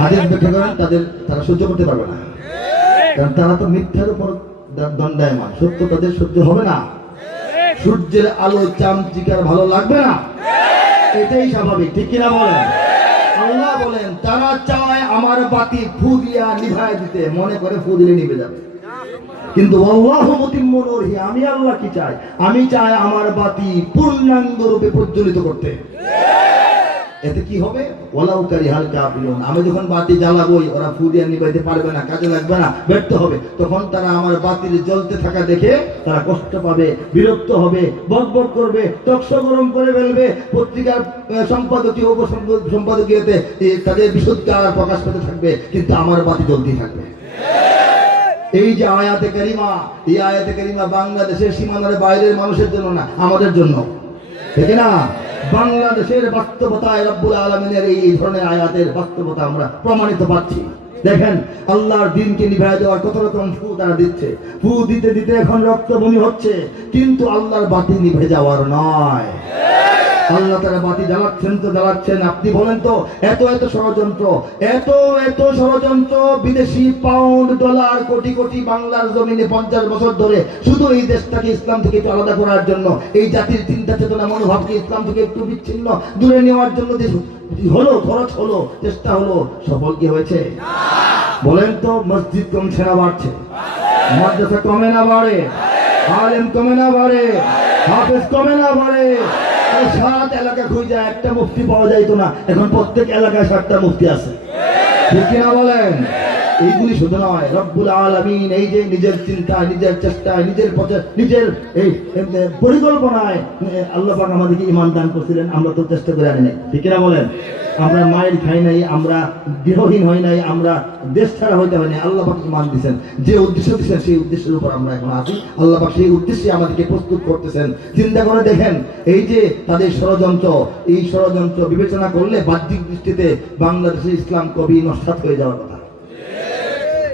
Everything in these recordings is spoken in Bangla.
হাদিস ব্যাখ্যা করেন তাদের তারা সহ্য করতে পারবে না। কারণ তারা তো মিথ্যার উপর দণ্ডায়মান। সত্য তাদের সহ্য হবে না। সূর্যের আলো চামচিকার ভালো লাগবে না। এটাই স্বাভাবিক ঠিক কিনা বলেন? আল্লাহ বলেন তারা চায় আমার বাতি ফু দিয়া নিভায় দিতে মনে করে ফু দিলে নিভে যাবে। কিন্তু আল্লাহ মতিম্মনহি আমি আল্লাহ কি চাই? আমি চাই আমার বাতি পূর্ণাঙ্গ রূপে প্রজ্বলিত করতে। এতে কি হবে? ওলাউকারি হালকা কাফিরুন। আমি যখন বাতি জ্বালাবই ওরা ফু দিয়ে নিবাইতে পারবে না কাজে লাগবে না ব্যর্থ হবে। তখন তারা আমার বাতির জ্বলতে থাকা দেখে তারা কষ্ট পাবে বিরক্ত হবে বকবক করবে টকশো গরম করে ফেলবে। পত্রিকার সম্পাদকীয় উপসম্পাদ- সম্পাদকীয়তে এ, তাদের বিশুদ্ধার প্রকাশ পেতে থাকবে কিন্তু আমার বাতি জ্বলতেই থাকবে। এই যে আয়াতে কারিমা এই আয়াতে কারিমা বাংলাদেশের সীমানার বাইরের মানুষের জন্য না আমাদের জন্য। ঠিক না? বাংলাদেশের বাস্তবতায় রব্বুল আলমিনের এই ধরনের আয়াতের বাস্তবতা আমরা প্রমাণিত পাচ্ছি। দেখেন, আল্লাহর দিনকে নিভাই দেওয়ার কত রকম ফু তারা দিচ্ছে। ফু দিতে দিতে এখন রক্তভূমি হচ্ছে, কিন্তু আল্লাহর বাতি নিভে যাওয়ার নয়। আল্লাহ তারা বাতি জ্বালাচ্ছেন তো জ্বালাচ্ছেন। আপনি বলেন তো, এত এত ষড়যন্ত্র, এত এত ষড়যন্ত্র, বিদেশি পাউন্ড ডলার কোটি কোটি বাংলার জমিনে পঞ্চাশ বছর ধরে শুধু এই দেশটাকে ইসলাম থেকে একটু আলাদা করার জন্য, এই জাতির চিন্তা চেতনা মনোভাবকে ইসলাম থেকে একটু বিচ্ছিন্ন দূরে নেওয়ার জন্য হলো, খরচ হলো, চেষ্টা হলো, সফল কি হয়েছে? বলেন তো, মসজিদ কমছে না বাড়ছে। মাদ্রাসা কমে না বাড়ে। আলেম কমে না বাড়ে। হাফেজ কমে না বাড়ে। খুঁজে একটা মুফতি পাওয়া যাইতো না। এখন প্রত্যেক এলাকায় সাতটা মুফতি আছে। ঠিক কিনা বলেন? এইগুলি শুধু নয়, রব্বুল আলমিন এই যে নিজের চিন্তা, নিজের চেষ্টায় নিজের নিজের এই পরিকল্পনায় আল্লাহ আমাদেরকে ইমান দান করছিলেন, আমরা তো চেষ্টা করে আনি ঠিক কিনা বলেন? আমরা মাইল খাই নাই, আমরা গৃহহীন হই নাই, আমরা দেশ ছাড়া হইতে হয় নাই। আল্লাহ পাক দিয়েছেন যে উদ্দেশ্য দিয়েছেন সেই উদ্দেশ্যের উপর আমরা এখন আছি। আল্লাহ পাক সেই উদ্দেশ্যে আমাদেরকে প্রস্তুত করতেছেন। চিন্তা করে দেখেন, এই যে তাদের ষড়যন্ত্র, এই ষড়যন্ত্র বিবেচনা করলে বাহ্যিক দৃষ্টিতে বাংলাদেশের ইসলাম কবি নস্বাত হয়ে যাওয়ার কথা।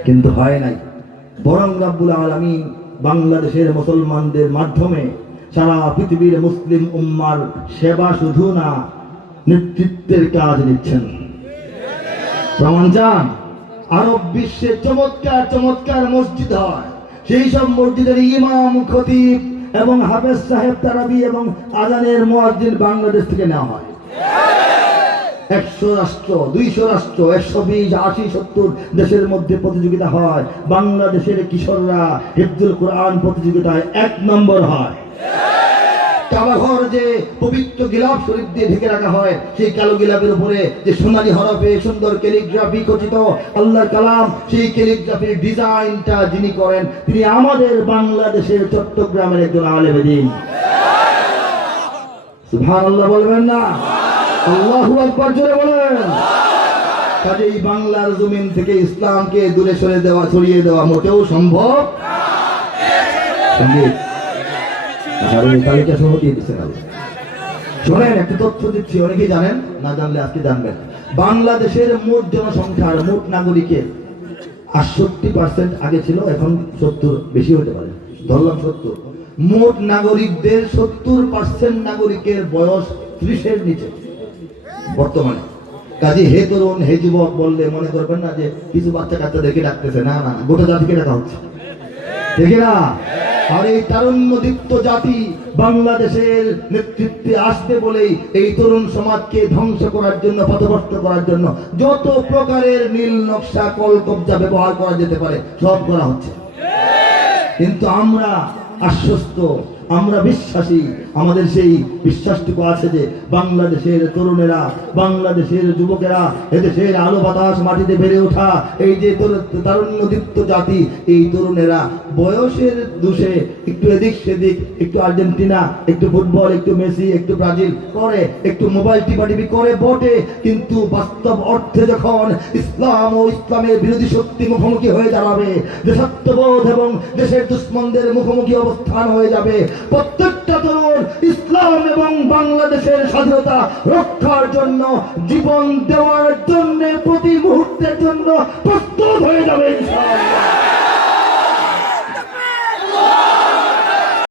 কিন্তু হয় নাই। বরং রাব্বুল আলামিন বাংলাদেশের মুসলমানদের মাধ্যমে সারা পৃথিবীর মুসলিম উম্মার সেবা শুধু না নেতৃত্বের কাজ নিচ্ছেন। প্রমাণ চান আরব বিশ্বে চমৎকার চমৎকার মসজিদ হয়। সেই সব মসজিদের ইমাম, খতিব এবং হাফেজ সাহেব তারাবি এবং আজানের মুয়াজ্জিন বাংলাদেশ থেকে নেওয়া হয়। একশো রাষ্ট্র, দুইশো রাষ্ট্র, একশো বিশ, আশি, সত্তর দেশের মধ্যে প্রতিযোগিতা হয়। বাংলাদেশের কিশোররা হিফজুল কোরআন প্রতিযোগিতায় এক নম্বর হয়। কাবাঘর যে পবিত্র শরীফ দিয়ে ঢেকে রাখা হয়, সেই কালো উপরে যে সোনালী হরফে সুন্দর ক্যালিগ্রাফি খচিত আল্লাহর কালাম, সেই ক্যালিগ্রাফির ডিজাইনটা যিনি করেন, তিনি আমাদের বাংলাদেশের চট্টগ্রামের একজন সুবহানাল্লাহ বলবেন না? আল্লাহু জোরে বলেন। কাজেই বাংলার জমিন থেকে ইসলামকে দূরে সরে দেওয়া, ছড়িয়ে দেওয়া মোটেও সম্ভব বাংলাদেশের মোট জনসংখ্যার মোট নাগরিকের আটষট্টি পার্সেন্ট আগে ছিল, এখন সত্তর বেশি হতে পারে। ধরলাম সত্তর। মোট নাগরিকদের সত্তর পার্সেন্ট নাগরিকের বয়স ত্রিশের নিচে, বর্তমানে। কাজে হে তরুণ, হে যুবক বললে মনে করবেন না যে কিছু বাচ্চা কাচ্চাদেরকে ডাকতেছে। না না গোটা জাতিকে ডাকা হচ্ছে। ঠিক না? আর এই তারুণ্যদীপ্ত জাতি বাংলাদেশের নেতৃত্বে আসবে বলেই এই তরুণ সমাজকে ধ্বংস করার জন্য, পথভ্রষ্ট করার জন্য যত প্রকারের নীল নকশা কল কবজা ব্যবহার করা যেতে পারে, সব করা হচ্ছে। কিন্তু আমরা আশ্বস্ত আমরা বিশ্বাসী। আমাদের সেই বিশ্বাসটুকু আছে যে বাংলাদেশের তরুণেরা, বাংলাদেশের যুবকেরা এদেশের আলো বাতাস মাটিতে বেড়ে ওঠা এই যে তারুণ্যদীপ্ত জাতি, এই তরুণেরা বয়সের দোষে একটু এদিক সেদিক, একটু আর্জেন্টিনা, একটু ফুটবল, একটু মেসি, একটু ব্রাজিল করে, একটু মোবাইল টিপাটিপি করে বটে। কিন্তু বাস্তব অর্থে যখন ইসলাম ও ইসলামের বিরোধী শক্তি মুখোমুখি হয়ে দাঁড়াবে, দেশাত্মবোধ এবং দেশের দুশ্মনদের মুখোমুখি অবস্থান হয়ে যাবে প্রত্যেকটা তরুণ ইসলাম এবং বাংলাদেশের স্বাধীনতা রক্ষার জন্য, জীবন দেওয়ার জন্য, প্রতি মুহূর্তের জন্য প্রস্তুত হয়ে যাবে, ইনশাআল্লাহ।